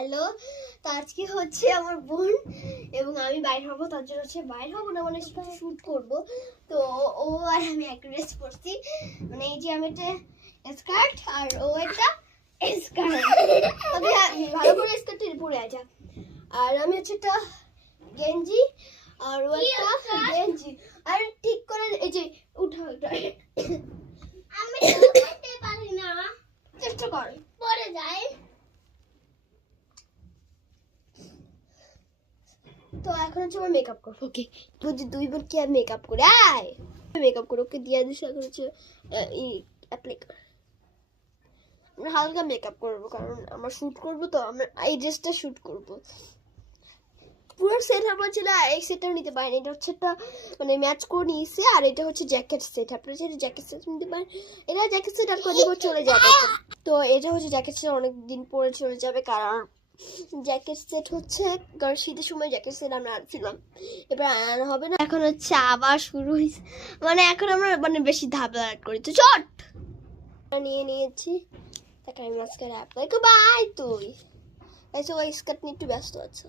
Hello, তো আজকে হচ্ছে আমার বোন এবং আমি বাইরে হবো, তার জন্য হচ্ছে বাইরে হবো না, মানে শুট করব। তো ও আর আমি এক ড্রেস পরছি, মানে এই যে আমি একটা স্কার্ট আর ও একটা স্কার্ট, তবে ভালো করে স্কার্ট পরে আছে, আর আমি হচ্ছে একটা গেঞ্জি আর ও একটা গেঞ্জি, আর ঠিক করে এই যে উঠা আমি করতে পারি না, চেষ্টা কর পরে যাই। তো এখন হচ্ছে আমার মেকআপ করবো। ওকে, তো যে দুই বোন কি আর মেকআপ করে আয় মেকআপ করে ওকে দিয়ে দিছি। এখন হচ্ছে অ্যাপ্লাই কর, আমরা হালকা মেকআপ করবো কারণ আমরা শুট করবো, তো আমরা এই ড্রেসটা শুট করবো। পুরো সেট আপ হচ্ছে না, এই সেটটাও নিতে পারেন, এটা হচ্ছে একটা মানে ম্যাচ করে নিয়েছে, আর এটা হচ্ছে জ্যাকেট সেট। আপনারা যেটা জ্যাকেট সেট নিতে পারেন, এটা জ্যাকেট সেট আর কদিন পর চলে যাবে। তো এটা হচ্ছে জ্যাকেট সেট অনেক দিন পরে চলে যাবে, কারণ জ্যাকেট সেট হচ্ছে কারণ শীতের সময় জ্যাকেট সেট আমরা আনছিলাম, এবার আনা হবে না। এখন হচ্ছে আবার শুরু হয়েছে, মানে এখন আমরা মানে বেশি ধাপা করি। তো চট নিয়ে নিয়েছি, তাকে আমি মাস্কারা অ্যাপ্লাই করব। বাই তুই এসে ওই স্কার্ট নিয়ে একটু ব্যস্ত আছে,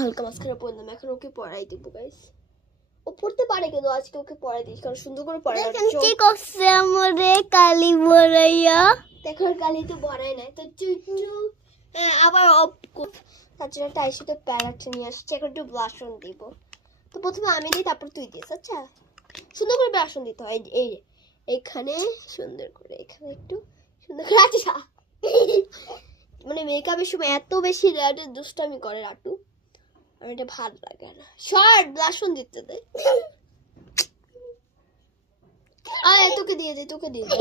হালকা মাস্কারা পরলাম, এখন ওকে পড়াই দেবো গাইস। ও পড়তে পারে কিন্তু আজকে ওকে পড়াই দিই, কারণ সুন্দর করে পড়াই। কি করছে আমারে কালি বড়াইয়া, দেখো কালি তো বড়াই নাই তো চুচু আবার অফ। তার জন্য একটা আইসাতে প্যালেট নিয়ে আসছে, এখন একটু ব্লাশন দিব। তো প্রথমে আমি দিই, তারপর তুই দিস। আচ্ছা, সুন্দর করে ব্লাশন দিতে হয়, এই এইখানে সুন্দর করে, এখানে একটু সুন্দর করে। আচ্ছা, মানে মেকআপের সময় এত বেশি দুষ্টামি করে রাটু, আমি এটা ভালো লাগে না। শর্ট ব্লাশন দিতে দে, আয় তোকে দিয়ে দে, তোকে দিয়ে দে,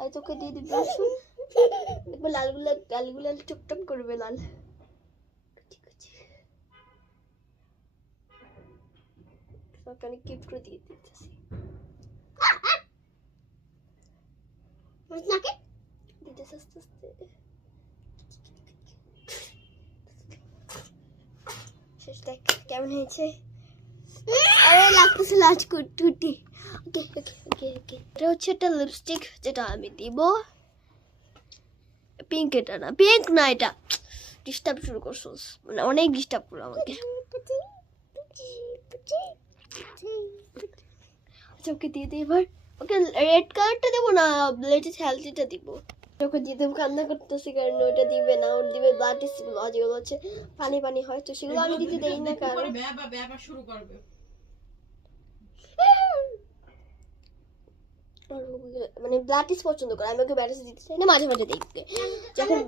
আয় তোকে দিয়ে দি ব্লাশন। একবার লালগুলা গালগুলা টুকটুক করবে লাল। সরকারি গিফট করে দিয়ে দিতেছি নাকি দিতেছে আস্তে আস্তে। শেষ দেখ কেমন হয়েছে, আরে লাগতেছে লাজ কুটুটি। ওকে ওকে ওকে ওকে, এটা হচ্ছে একটা লিপস্টিক যেটা আমি দিব, পিঙ্ক। এটা না, পিঙ্ক না, এটা ডিস্টার্ব শুরু করছিস, মানে অনেক ডিস্টার্ব করো আমাকে। আচ্ছা ওকে দিয়ে দিই এবার। ওকে রেড কালারটা দেবো না, লেটেস্ট হেলথিটা দিব। ওকে দিয়ে দেবো, কান্না করতেছি কারণ ওটা দিবে না, ওর দিবে ব্লাড টেস্ট, যেগুলো হচ্ছে পানি পানি হয়, তো সেগুলো আমি দিতে দেই না, কারণ শুরু করবে মানে ব্লাড টেস্ট পছন্দ করে। আমি ওকে ব্লাড টেস্ট দিতে চাই না, মাঝে মাঝে দিই যখন